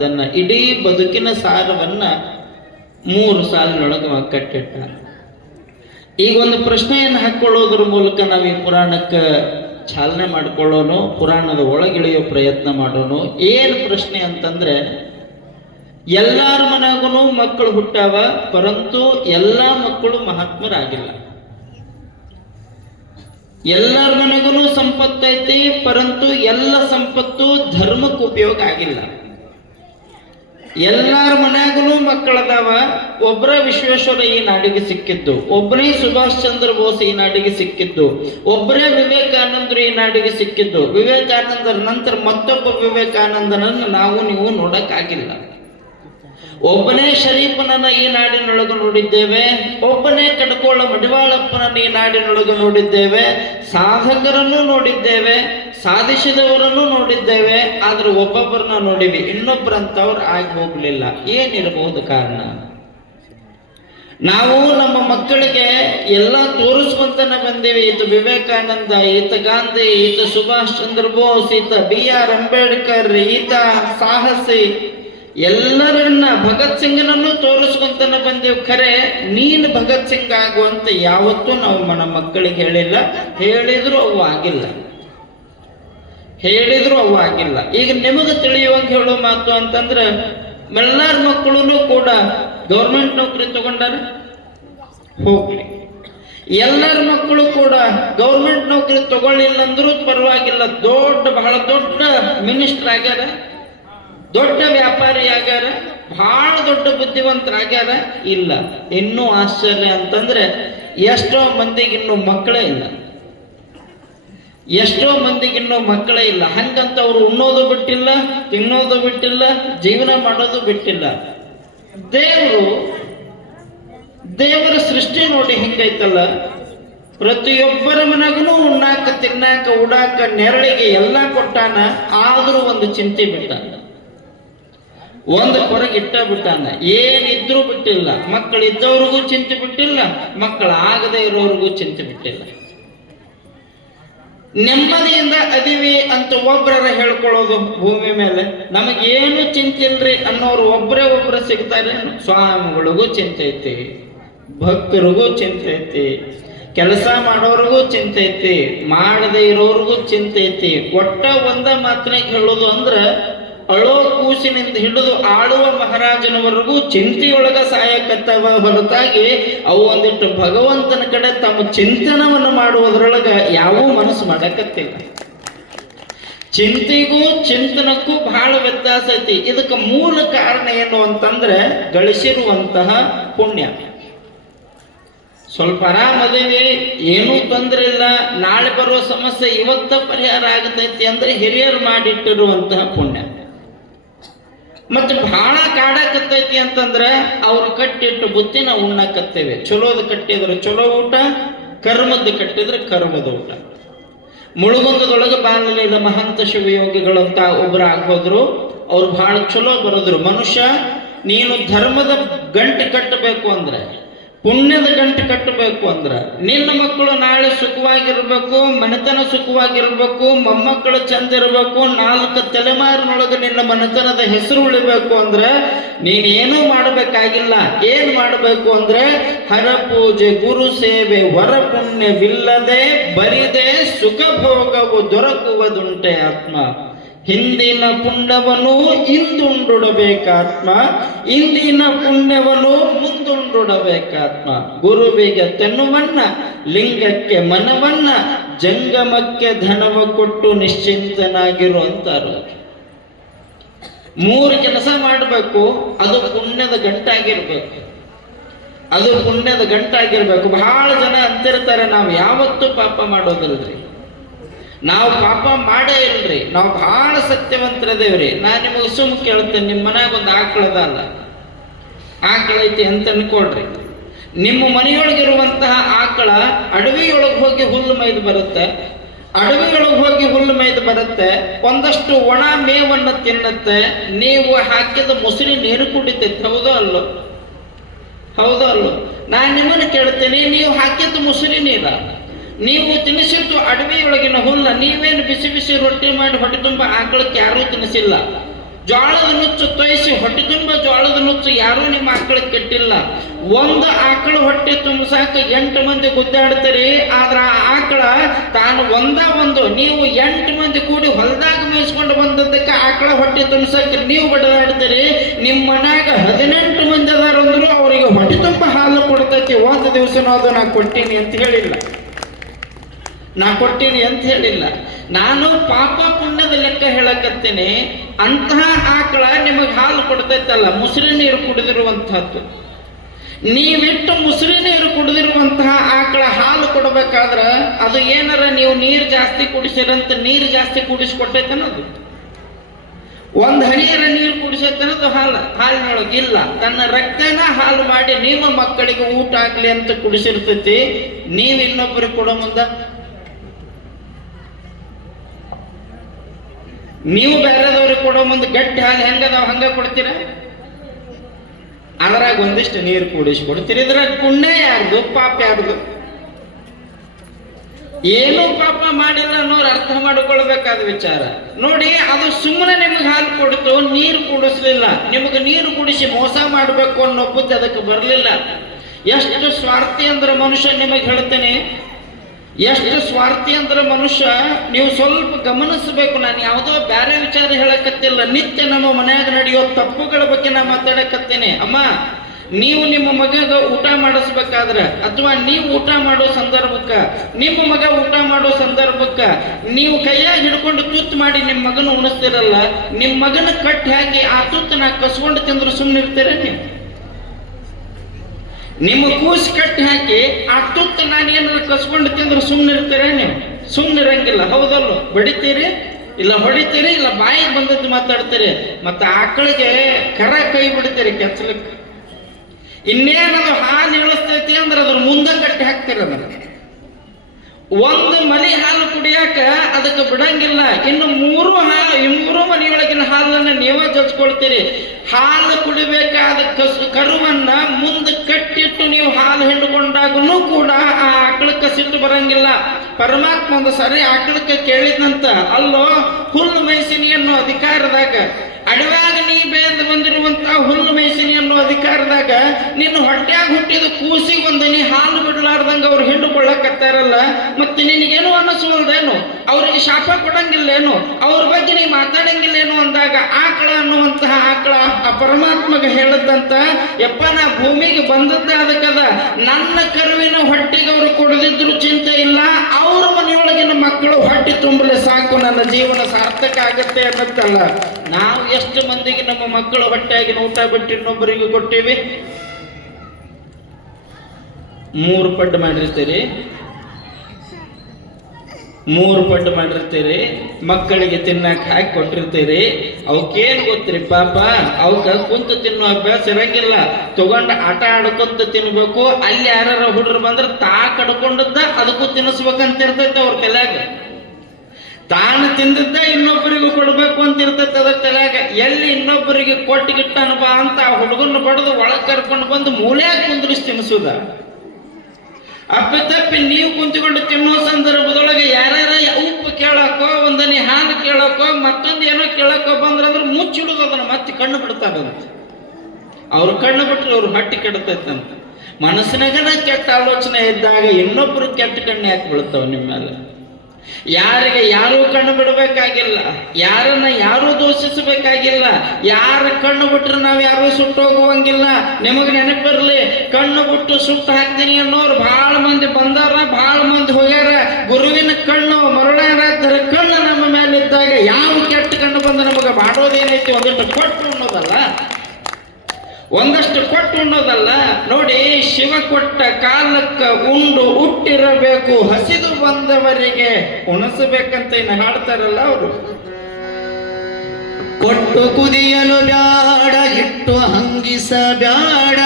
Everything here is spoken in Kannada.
ಅದನ್ನ ಇಡೀ ಬದುಕಿನ ಸಾರವನ್ನ 3 ಸಾಲಿನೊಳಗೆ ಕಟ್ಟಿಟ್ಟ. ಈಗ ಒಂದು ಪ್ರಶ್ನೆಯನ್ನು ಹಾಕೊಳ್ಳೋದ್ರ ಮೂಲಕ ನಾವು ಈ ಪುರಾಣಕ್ಕೆ ಚಾಲನೆ ಮಾಡ್ಕೊಳ್ಳೋನು, ಪುರಾಣದ ಒಳಗಿಳಿಯೋ ಪ್ರಯತ್ನ ಮಾಡೋನು. ಏನು ಪ್ರಶ್ನೆ ಅಂತಂದ್ರೆ, ಎಲ್ಲಾರ ಮನೆಗೂ ಮಕ್ಕಳು ಹುಟ್ಟಾವ, ಪರಂತು ಎಲ್ಲ ಮಕ್ಕಳು ಮಹಾತ್ಮರಾಗಿಲ್ಲ. ಎಲ್ಲರ ಮನೆಗೂ ಸಂಪತ್ತೈತಿ, ಪರಂತು ಎಲ್ಲ ಸಂಪತ್ತು ಧರ್ಮಕ್ಕೆ ಉಪಯೋಗ ಆಗಿಲ್ಲ. ಎಲ್ಲಾರ ಮನ್ಯಾಗೂ ಮಕ್ಕಳದಾವ, ಒಬ್ಬರ ವಿಶ್ವೇಶ್ವರ ಈ ನಾಡಿಗೆ ಸಿಕ್ಕಿದ್ದು, ಒಬ್ಬರೇ ಸುಭಾಷ್ ಚಂದ್ರ ಬೋಸ್ ಈ ನಾಡಿಗೆ ಸಿಕ್ಕಿದ್ದು, ಒಬ್ಬರೇ ವಿವೇಕಾನಂದರು ಈ ನಾಡಿಗೆ ಸಿಕ್ಕಿದ್ದು. ವಿವೇಕಾನಂದರ ನಂತರ ಮತ್ತೊಬ್ಬ ವಿವೇಕಾನಂದನನ್ನು ನಾವು ನೀವು ನೋಡಕ್ಕಾಗಿಲ್ಲ. ಒಬ್ಬನೇ ಶರೀಫನನ್ನ ಈ ನಾಡಿನೊಳಗೆ ನೋಡಿದ್ದೇವೆ, ಒಬ್ಬನೇ ಕಡ್ಕೋಳ ಮಡಿವಾಳಪ್ಪನನ್ನ ಈ ನಾಡಿನೊಳಗೆ ನೋಡಿದ್ದೇವೆ, ಸಾಧಕರನ್ನು ನೋಡಿದ್ದೇವೆ, ಸಾಧಿಸಿದವರನ್ನು ನೋಡಿದ್ದೇವೆ. ಆದ್ರೆ ಒಬ್ಬೊಬ್ಬರನ್ನ ನೋಡಿವಿ, ಇನ್ನೊಬ್ಬರಂತವ್ರು ಆಗಿ ಹೋಗ್ಲಿಲ್ಲ. ಏನಿರಬಹುದು ಕಾರಣ? ನಾವು ನಮ್ಮ ಮಕ್ಕಳಿಗೆ ಎಲ್ಲ ತೋರಿಸ್ಕೊಂತಾನೆ ಬಂದೇವಿ. ಈತ ವಿವೇಕಾನಂದ, ಈತ ಗಾಂಧಿ, ಈತ ಸುಭಾಷ್ ಚಂದ್ರ ಬೋಸ್, ಈತ BR ಅಂಬೇಡ್ಕರ್, ಈತ ಸಾಹಸಿ, ಎಲ್ಲರನ್ನ ಭಗತ್ ಸಿಂಗ್ನನ್ನು ತೋರಿಸ್ಕೊಂತಾನೆ ಬಂದೇವು. ಖರೆ ನೀನು ಭಗತ್ ಸಿಂಗ್ ಆಗುವಂತ ಯಾವತ್ತೂ ನಾವು ನಮ್ಮ ಮಕ್ಕಳಿಗೆ ಹೇಳಿಲ್ಲ. ಹೇಳಿದ್ರು ಅವು ಆಗಿಲ್ಲ. ಈಗ ನಿಮಗೆ ತಿಳಿಯುವಂಗೆ ಹೇಳೋ ಮಾತು ಅಂತಂದ್ರೆ, ಎಲ್ಲಾರ ಮಕ್ಕಳು ಕೂಡ ಗೌರ್ಮೆಂಟ್ ನೌಕರಿ ತಗೊಂಡಾರ, ಹೋಗ್ಲಿ. ಎಲ್ಲರ ಮಕ್ಕಳು ಕೂಡ ಗೌರ್ಮೆಂಟ್ ನೌಕರಿ ತಗೊಳ್ಳಿಲ್ಲ ಅಂದ್ರೂ ಪರವಾಗಿಲ್ಲ, ಬಹಳ ದೊಡ್ಡ ಮಿನಿಸ್ಟರ್ ಆಗ್ಯಾರ, ದೊಡ್ಡ ವ್ಯಾಪಾರಿ ಆಗ್ಯಾರ, ಬಹಳ ದೊಡ್ಡ ಬುದ್ಧಿವಂತರಾಗ್ಯಾರ. ಇಲ್ಲ. ಇನ್ನೂ ಆಶ್ಚರ್ಯ ಅಂತಂದ್ರೆ, ಎಷ್ಟೋ ಮಂದಿಗಿನ್ನೂ ಮಕ್ಕಳೇ ಇಲ್ಲ. ಹಂಗಂತ ಅವರು ಉಣ್ಣೋದು ಬಿಟ್ಟಿಲ್ಲ, ತಿನ್ನೋದು ಬಿಟ್ಟಿಲ್ಲ, ಜೀವನ ಮಾಡೋದು ಬಿಟ್ಟಿಲ್ಲ. ದೇವರ ಸೃಷ್ಟಿ ನೋಡಿ ಹಿಂಗೈತಲ್ಲ. ಪ್ರತಿಯೊಬ್ಬರ ಮನೆಗೂ ಉಣ್ಣಾಕ, ತಿನ್ನಾಕ, ಉಡಾಕ, ನೆರಳಿಗೆ ಎಲ್ಲ ಕೊಟ್ಟಾನ. ಆದ್ರೂ ಒಂದು ಚಿಂತೆ ಬಿಟ್ಟಾನ, ಒಂದು ಹೊರಗಿಟ್ಟ ಬಿಟ್ಟಾನ. ಏನಿದ್ರೂ ಬಿಟ್ಟಿಲ್ಲ. ಮಕ್ಕಳಿದ್ದವ್ರಿಗೂ ಚಿಂತೆ ಬಿಟ್ಟಿಲ್ಲ, ಮಕ್ಕಳು ಆಗದೆ ಇರೋರಿಗೂ ಚಿಂತೆ ಬಿಟ್ಟಿಲ್ಲ. ನೆಮ್ಮದಿಯಿಂದ ಅದೀವಿ ಅಂತ ಒಬ್ಬರ ಹೇಳ್ಕೊಳ್ಳೋದು ಭೂಮಿ ಮೇಲೆ. ನಮಗೇನು ಚಿಂತೆ ಇಲ್ರಿ ಅನ್ನೋರು ಒಬ್ಬರೇ ಸಿಗ್ತಾರೆ. ಸ್ವಾಮಿಗಳಿಗೂ ಚಿಂತೆ ಐತಿ, ಭಕ್ತರಿಗೂ ಚಿಂತೆ ಐತಿ, ಕೆಲಸ ಮಾಡೋರಿಗೂ ಚಿಂತೆ ಐತಿ, ಮಾಡದೇ ಇರೋರಿಗೂ ಚಿಂತೆ ಐತಿ. ಒಟ್ಟ ಒಂದ ಮಾತನಾಗ ಹೇಳೋದು ಅಂದ್ರೆ, ಅಳೋ ಕೂಸಿನಿಂದ ಹಿಡಿದು ಆಳುವ ಮಹಾರಾಜನವರೆಗೂ ಚಿಂತೆಯೊಳಗ ಸಾಯಕತ್ತವ ಹೊರತಾಗಿ ಅವು ಒಂದಿಟ್ಟು ಭಗವಂತನ ಕಡೆ ತಮ್ಮ ಚಿಂತನವನ್ನು ಮಾಡುವುದರೊಳಗ ಯಾವ ಮನಸ್ಸು ಮಾಡಕತ್ತಿಲ್ಲ. ಚಿಂತೆಗೂ ಚಿಂತನಕ್ಕೂ ಬಹಳ ವ್ಯತ್ಯಾಸ ಐತಿ. ಇದಕ್ಕೆ ಮೂಲ ಕಾರಣ ಏನು ಅಂತಂದ್ರೆ, ಗಳಿಸಿರುವಂತಹ ಪುಣ್ಯ. ಸ್ವಲ್ಪ ಆರಾಮದೇವಿ, ಏನೂ ತೊಂದರೆ ಇಲ್ಲ, ನಾಳೆ ಬರುವ ಸಮಸ್ಯೆ ಇವತ್ತ ಪರಿಹಾರ ಆಗತೈತಿ ಅಂದ್ರೆ ಹಿರಿಯರು ಮಾಡಿಟ್ಟಿರುವಂತಹ ಪುಣ್ಯ. ಮತ್ತೆ ಬಹಳ ಕಾಡಕತ್ತೈತಿ ಅಂತಂದ್ರೆ ಅವ್ರು ಕಟ್ಟಿಟ್ಟು ಬುತ್ತಿ ನಾವು ಉಣ್ಣಕತ್ತೇವೆ. ಚಲೋದು ಕಟ್ಟಿದ್ರೆ ಚಲೋ ಊಟ, ಕರ್ಮದ್ದು ಕಟ್ಟಿದ್ರೆ ಕರ್ಮದ ಊಟ. ಮುಳುಗುಂದದೊಳಗೆ ಬಾಳಲಿಲ್ಲ ಮಹಂತ ಶಿವಯೋಗಿಗಳಂತ ಒಬ್ರು ಆಗೋದ್ರು. ಅವ್ರು ಬಹಳ ಚಲೋ ಬರೋದ್ರು. ಮನುಷ್ಯ, ನೀನು ಧರ್ಮದ ಗಂಟು ಕಟ್ಟಬೇಕು ಅಂದ್ರೆ, ಪುಣ್ಯದ ಗಂಟು ಕಟ್ಟಬೇಕು ಅಂದ್ರ, ನಿನ್ನ ಮಕ್ಕಳು ನಾಳೆ ಸುಖವಾಗಿರ್ಬೇಕು, ಮನೆತನ ಸುಖವಾಗಿರ್ಬೇಕು, ಮೊಮ್ಮಕ್ಕಳು ಚಂದ ಇರಬೇಕು, 4 ತಲೆಮಾರಿನೊಳಗೆ ನಿನ್ನ ಮನೆತನದ ಹೆಸರು ಉಳಿಬೇಕು ಅಂದ್ರೆ ನೀನೇನೂ ಮಾಡಬೇಕಾಗಿಲ್ಲ. ಏನ್ ಮಾಡಬೇಕು ಅಂದ್ರೆ, ಹರ ಪೂಜೆ, ಗುರು ಸೇವೆ, ವರ ಪುಣ್ಯವಿಲ್ಲದೆ ಬರಿದೆ ಸುಖ ಭೋಗವು ದೊರಕುವುದುಂಟೆ ಆತ್ಮ. ಹಿಂದಿನ ಪುಣ್ಯವನ್ನು ಇಂದುಂಡುಡಬೇಕಾತ್ಮ, ಇಂದಿನ ಪುಣ್ಯವನ್ನು ಮುಂದುಂಡುಡಬೇಕಾತ್ಮ. ಗುರುವಿಗೆ ತೆನ್ನುವನ್ನ, ಲಿಂಗಕ್ಕೆ ಮನವನ್ನ, ಜಂಗಮಕ್ಕೆ ಧನವ ಕೊಟ್ಟು ನಿಶ್ಚಿಂತನಾಗಿರು ಅಂತಾರು. 3 ಕೆಲಸ ಮಾಡಬೇಕು, ಅದು ಪುಣ್ಯದ ಗಂಟಾಗಿರ್ಬೇಕು. ಬಹಳ ಜನ ಅಂತಿರ್ತಾರೆ, ನಾವು ಯಾವತ್ತೂ ಪಾಪ ಮಾಡೋದಿಲ್ರಿ, ನಾವು ಪಾಪ ಮಾಡೇ ಇಲ್ರಿ, ನಾವು ಬಹಳ ಸತ್ಯವಂತರದೇವ್ರಿ. ನಾನು ನಿಮಗೆ ಸುಮ್ ಕೇಳ್ತೇನೆ, ನಿಮ್ಮ ಮನ್ಯಾಗ ಒಂದು ಆಕಳ ಐತಿ ಅಂತ ಅನ್ಕೊಳ್ರಿ. ನಿಮ್ಮ ಮನೆಯೊಳಗಿರುವಂತಹ ಆಕಳ ಅಡವಿಯೊಳಗೆ ಹೋಗಿ ಹುಲ್ಲು ಮೇಯ್ದು ಬರುತ್ತೆ, ಒಂದಷ್ಟು ಒಣ ಮೇವನ್ನು ತಿನ್ನುತ್ತೆ, ನೀವು ಹಾಕಿದ ಮೊಸರಿ ನೀರು ಕುಡಿತೈತೆ. ಹೌದೋ ಅಲ್ಲೋ? ನಾನು ನಿಮ್ಮನ್ನು ಕೇಳ್ತೇನೆ, ನೀವು ಹಾಕಿದ ಮೊಸರಿ ನೀರ, ನೀವು ತಿನ್ನಿಸಿದ್ದು ಅಡವಿಯೊಳಗಿನ ಹುಲ್ಲ, ನೀವೇನು ಬಿಸಿ ಬಿಸಿ ರೊಟ್ಟಿ ಮಾಡಿ ಹೊಟ್ಟೆ ತುಂಬ ಆಕಳಕ್ಕೆ ಯಾರೂ ತಿನ್ನಿಸಿಲ್ಲ. ಜೋಳದ ನುಚ್ಚು ತೊಯಿಸಿ ಹೊಟ್ಟೆ ತುಂಬ ಜೋಳದ ನುಚ್ಚು ಯಾರೂ ನಿಮ್ಮ ಆಕಳಿಗೆ ಕೆಟ್ಟಿಲ್ಲ. ಒಂದು ಆಕಳು ಹೊಟ್ಟೆ ತುಂಬಸಾಕ 8 ಮಂದಿ ಗುದ್ದಾಡ್ತೀರಿ. ಆದ್ರ ಆ ಆಕಳ ತಾನು ಒಂದು ನೀವು 8 ಮಂದಿ ಕೂಡಿ ಹೊಲದಾಗ ಮೇಯಿಸ್ಕೊಂಡು ಬಂದದ್ದಕ್ಕೆ ಆಕಳ ಹೊಟ್ಟೆ ತುಂಬಸಾಕ ನೀವು ಬಡದಾಡ್ತೀರಿ. ನಿಮ್ಮ ಮನ್ಯಾಗ 18 ಮಂದಿ ಅದಾರ ಅಂದ್ರು ಅವರಿಗೆ ಹೊಟ್ಟೆ ತುಂಬ ಹಾಲು ಕೊಡ್ತೈತಿ. ಒಂದು ದಿವಸನೂ ಅದು ನಾ ಕೊಟ್ಟೀನಿ ಅಂತ ಹೇಳಿಲ್ಲ. ನಾನು ಪಾಪ ಪುಣ್ಯದ ಲೆಕ್ಕ ಹೇಳಕತ್ತೇನೆ. ಅಂತಹ ಆಕಳ ನಿಮಗೆ ಹಾಲು ಕೊಡ್ತೈತಲ್ಲ, ಮುಸುರಿ ನೀರು ಕುಡಿದಿರುವಂತಹದ್ದು. ನೀವಿಟ್ಟು ಮುಸುರಿ ನೀರು ಕುಡಿದಿರುವಂತಹ ಆಕಳ ಹಾಲು ಕೊಡಬೇಕಾದ್ರ ಅದು ಏನಾರ ನೀವು ನೀರು ಜಾಸ್ತಿ ಕುಡಿಸಿರಂತ ನೀರು ಜಾಸ್ತಿ ಕುಡಿಸ್ಕೊಟ್ಟೈತನ್ನೋದು. ಒಂದು ಹನಿಯರ ನೀರು ಕುಡಿಸೈತನ್ನೋದು ಹಾಲಿನೊಳಗೆ ಇಲ್ಲ. ತನ್ನ ರಕ್ತನ ಹಾಲು ಮಾಡಿ ನಿಮ್ಮ ಮಕ್ಕಳಿಗೆ ಊಟ ಆಗ್ಲಿ ಅಂತ ಕುಡಿಸಿರ್ತೈತಿ. ನೀವು ಇನ್ನೊಬ್ಬರಿಗೆ ಕೊಡೋ ಮುಂದ ನೀವು ಬೇರೆದವ್ರಿಗೆ ಕೊಡೋ ಮುಂದೆ ಗಟ್ಟಿ ಹಾಲು ಹೆಂಗದಾವ ಹಂಗ ಕೊಡ್ತೀರ? ಅದ್ರಾಗ ಒಂದಿಷ್ಟು ನೀರು ಕೂಡಿಸಿ ಕೊಡ್ತೀರಿ. ಇದ್ರಾಗ ಪುಣ್ಯ ಯಾರ್ದು, ಪಾಪ ಯಾರ್ದು? ಏನೂ ಪಾಪ ಮಾಡಿಲ್ಲ ಅನ್ನೋರು ಅರ್ಥ ಮಾಡಿಕೊಳ್ಬೇಕಾದ ವಿಚಾರ ನೋಡಿ. ಅದು ಸುಮ್ಮನೆ ನಿಮಗೆ ಹಾಲು ಕೊಡ್ತು, ನೀರು ಕುಡಿಸ್ಲಿಲ್ಲ. ನಿಮಗೆ ನೀರು ಕುಡಿಸಿ ಮೋಸ ಮಾಡಬೇಕು ಅನ್ನೋ ಬುದ್ಧಿ ಅದಕ್ಕೆ ಬರಲಿಲ್ಲ. ಎಷ್ಟು ಸ್ವಾರ್ಥಿ ಅಂದ್ರೆ ಮನುಷ್ಯ, ನಿಮಗೆ ಹೇಳ್ತೇನೆ, ಎಷ್ಟು ಸ್ವಾರ್ಥಿ ಅಂದ್ರೆ ಮನುಷ್ಯ. ನೀವು ಸ್ವಲ್ಪ ಗಮನಿಸಬೇಕು. ನಾನು ಯಾವುದೋ ಬೇರೆ ವಿಚಾರ ಹೇಳಕತ್ತಿಲ್ಲ. ನಿತ್ಯ ನಮ್ಮ ಮನ್ಯಾಗ ನಡೆಯೋ ತಪ್ಪುಗಳ ಬಗ್ಗೆ ನಾ ಮಾತಾಡಕತ್ತೇನೆ. ಅಮ್ಮ, ನೀವು ನಿಮ್ಮ ಮಗಗ ಊಟ ಮಾಡಿಸ್ಬೇಕಾದ್ರೆ ಅಥವಾ ನೀವು ಊಟ ಮಾಡೋ ಸಂದರ್ಭಕ್ಕ, ನಿಮ್ಮ ಮಗ ಊಟ ಮಾಡೋ ಸಂದರ್ಭಕ್ಕ ನೀವು ಕೈಯಾಗ ಹಿಡ್ಕೊಂಡು ತುತ್ತು ಮಾಡಿ ನಿಮ್ಮ ಮಗನ ಉಣಿಸ್ತಿರಲ್ಲ, ನಿಮ್ಮ ಮಗನ ಕಟ್ಟಿ ಹಾಕಿ ಆ ತುತ್ತನ ಕಸ್ಕೊಂಡು ತಿಂದ್ರು ಸುಮ್ಮನೆ ಇರ್ತೀರ ನೀವು? ನಿಮ್ಮ ಕೂಸು ಕಟ್ಟಿ ಹಾಕಿ ಆ ತುತ್ತು ನಾನೇನಾದ್ರು ಕಸ್ಕೊಂಡು ತಿಂದ್ರೆ ಸುಮ್ಮನೆ ಇರ್ತೀರ ನೀವು? ಸುಮ್ಮನೆ ಇರಂಗಿಲ್ಲ, ಹೌದಲ್ಲ? ಬಡಿತೀರಿ, ಇಲ್ಲ ಹೊಡಿತೀರಿ, ಇಲ್ಲ ಬಾಯಿಗೆ ಬಂದದ್ದು ಮಾತಾಡ್ತೀರಿ. ಮತ್ತೆ ಆಕಳಿಗೆ ಕರ ಕೈ ಬಿಡ್ತೀರಿ ಕೆಚ್ಚಲಕ್ಕೆ. ಇನ್ನೇನದು ಹಾಲು ಇಳಿಸ್ತೈತಿ ಅಂದ್ರೆ ಅದ್ರ ಮುಂದೆ ಕಟ್ಟಿ ಹಾಕ್ತೀರಿ. ಅದನ್ನ ಒಂದು ಮಲಿ ಹಾಲು ಕುಡಿಯಾಕ ಅದಕ್ಕೆ ಬಿಡಂಗಿಲ್ಲ. ಇನ್ನು ಮೂರು ಮನೆಯೊಳಗಿನ ಹಾಲನ್ನ ನೀವೇ ಜಜ್ಕೊಳ್ತೀರಿ. ಹಾಲು ಕುಡಿಬೇಕಾದ ಕರುವನ್ನ ಮುಂದೆ ಕಟ್ಟಿಟ್ಟು ನೀವು ಹಾಲು ಹಿಂಡ್ಕೊಂಡಾಗೂ ಕೂಡ ಆ ಆಕಳಕ್ಕೆ ಸಿಟ್ಟು ಬರಂಗಿಲ್ಲ. ಪರಮಾತ್ಮ ಒಂದು ಸರಿ ಆಕಳಕ್ಕೆ ಕೇಳಿದಂತ, ಅಲ್ಲೋ ಹುಲ್ಲು ಮೇಯ್ಸಿನಿ ಅನ್ನೋ ಅಧಿಕಾರದಾಗ, ಅಡವ್ಯಾಗ ನೀ ಬೇದ ಬಂದಿರುವಂತ ಹುಲ್ಲು ಮೇಯ್ಸಿನಿ ಅನ್ನೋ ಅಧಿಕಾರದಾಗ ನಿನ್ನ ಹೊಟ್ಟ್ಯಾಗ ಹುಟ್ಟಿದ ಕೂಸಿಗೆ ಒಂದು ನೀ ಹಾಲು ಬಿಡ್ಲಾರ್ದಂಗ ಅವ್ರು ಹಿಂಡುಕೊಳ್ಳಕತ್ತಾರಲ್ಲ, ಮತ್ತೆ ನಿನಗೇನು ಅನ್ನಿಸುವಲ್ದೇನು? ಅವ್ರಿಗೆ ಶಾಪ ಕೊಡಂಗಿಲ್ಲೇನು? ಅವ್ರ ಬಗ್ಗೆ ನೀ ಮಾತಾಡಂಗಿಲ್ಲೇನು ಅಂದಾಗ ಆಕಳ ಅನ್ನುವಂತಹ ಆಕಳ ಆ ಪರಮಾತ್ಮಗೆ ಹೇಳದಂತ, ಯಪ್ಪ ನಾ ಭೂಮಿಗೆ ಬಂದದ್ದೇ ಅದಕ್ಕದ, ನನ್ನ ಕರುವಿನ ಹೊಟ್ಟಿಗೆ ಅವರು ಕೊಡದಿದ್ರು ಚಿಂತೆ ಇಲ್ಲ, ಅವ್ರ ಮನೆಯೊಳಗಿನ ಮಕ್ಕಳು ಹೊಟ್ಟೆ ತುಂಬಲೆ ಸಾಕು, ನನ್ನ ಜೀವನ ಸಾರ್ಥಕ ಆಗತ್ತೆ ಅನ್ನತ್ತಲ್ಲ. ನಾವು ಎಷ್ಟು ಮಂದಿಗೆ ನಮ್ಮ ಮಕ್ಕಳು ಹೊಟ್ಟೆಯಾಗಿನ ಊಟ ಬಿಟ್ಟು ಇನ್ನೊಬ್ಬರಿಗೆ ಕೊಟ್ಟೇವಿ? 3 ಪಡ್ಡು ಮಾಡಿರ್ತೀರಿ, 3 ಪಡ್ಡು ಮಾಡಿರ್ತೀರಿ. ಮಕ್ಕಳಿಗೆ ತಿನ್ನಕ್ಕೆ ಹಾಕಿ ಕೊಟ್ಟಿರ್ತೀರಿ. ಅವಕ್ಕೇನು ಗೊತ್ತಿರಿ ಪಾಪ, ಅವಕ್ಕ ಕುಂತು ತಿನ್ನೋ ಅಭ್ಯಾಸ ಇರಂಗಿಲ್ಲ. ತಗೊಂಡು ಆಟ ಆಡ್ಕೊಂತ ತಿನ್ಬೇಕು. ಅಲ್ಲಿ ಯಾರ ಹುಡುಗರು ಬಂದ್ರೆ ತಾ ಕಡ್ಕೊಂಡದ್ದ ಅದಕ್ಕೂ ತಿನ್ನಿಸ್ಬೇಕಂತ ಇರ್ತೈತೆ ಅವ್ರ ತಲೆಯಾಗ. ತಾನು ತಿಂದದ್ದ ಇನ್ನೊಬ್ಬರಿಗೂ ಕೊಡ್ಬೇಕು ಅಂತ ಇರ್ತೈತೆ ಅದ್ರ ತಲೆಯಾಗ. ಎಲ್ಲಿ ಇನ್ನೊಬ್ಬರಿಗೆ ಕೊಟ್ಟಿಗಿಟ್ಟನಪ್ಪ ಅಂತ ಆ ಹುಡುಗನ ಬಡದು ಒಳಗೆ ಕರ್ಕೊಂಡು ಬಂದು ಮೂಲ್ಯಾಗ ಕುಂದ್ರಿಸಿ ತಿನ್ನಿಸುದ. ಅಪ್ಪಿತಪ್ಪಿ ನೀವು ಕುಂತ್ಕೊಂಡು ತಿನ್ನೋ ಸಂದರ್ಭದೊಳಗೆ ಯಾರ್ಯಾರ ಉಪ್ಪು ಕೇಳಕ್ಕೋ, ಒಂದನಿ ಹಾಲು ಕೇಳಕ್ಕೋ, ಮತ್ತೊಂದು ಏನೋ ಕೇಳಕ್ಕೋ ಬಂದ್ರಂದ್ರೆ ಮುಚ್ಚಿಡುದು ಅದನ್ನ ಮತ್ತೆ ಕಣ್ಣು ಬಿಡ್ತಾರಂತ. ಅವ್ರು ಕಣ್ಣು ಬಿಟ್ರೆ ಅವ್ರು ಹೊಟ್ಟೆ ಕೆಡ್ತೈತಂತ. ಮನಸ್ಸಿನಾಗನ ಕೆಟ್ಟ ಆಲೋಚನೆ ಇದ್ದಾಗ ಇನ್ನೊಬ್ರು ಕೆಟ್ಟ ಕಣ್ಣು ಯಾಕೆ ಬೀಳ್ತಾವ ನಿಮ್ಮ ಮೇಲೆ? ಯಾರಿಗೆ ಯಾರೂ ಕಣ್ಣು ಬಿಡಬೇಕಾಗಿಲ್ಲ, ಯಾರನ್ನ ಯಾರೂ ದೂಷಿಸಬೇಕಾಗಿಲ್ಲ. ಯಾರ ಕಣ್ಣು ಬಿಟ್ರೆ ನಾವು ಯಾರೂ ಸುಟ್ಟೋಗುವಂಗಿಲ್ಲ. ನಿಮಗೆ ನೆನಪಿರ್ಲಿ, ಕಣ್ಣು ಬಿಟ್ಟು ಸುಟ್ಟು ಹಾಕ್ತೀನಿ ಅನ್ನೋರು ಬಹಳ ಮಂದಿ ಬಂದಾರ, ಬಹಳ ಮಂದಿ ಹೋಗ್ಯಾರ. ಗುರುವಿನ ಕಣ್ಣು ಮರುಳಾರ ಕಣ್ಣು ನಮ್ಮ ಮೇಲಿದ್ದಾಗ ಯಾವ ಕೆಟ್ಟ ಕಣ್ಣು ಬಂದು ನಮಗೆ ಮಾಡೋದೇನೈತಿ? ಒಂದಿಷ್ಟು ಕೊಟ್ಟು ಅನ್ನೋದಲ್ಲ, ಒಂದಷ್ಟು ಕೊಟ್ಟು ಉಣ್ಣೋದಲ್ಲ. ನೋಡಿ, ಶಿವ ಕೊಟ್ಟ ಕಾಲಕ್ಕ ಉಂಡು ಹುಟ್ಟಿರಬೇಕು, ಹಸಿದು ಬಂದವರಿಗೆ ಉಣಿಸಬೇಕಂತ ಇನ್ನು ಹಾಡ್ತಾರಲ್ಲ ಅವರು. ಕೊಟ್ಟು ಕುದಿಯಲು ಬ್ಯಾಡ, ಇಟ್ಟು ಹಂಗಿಸ ಬ್ಯಾಡ,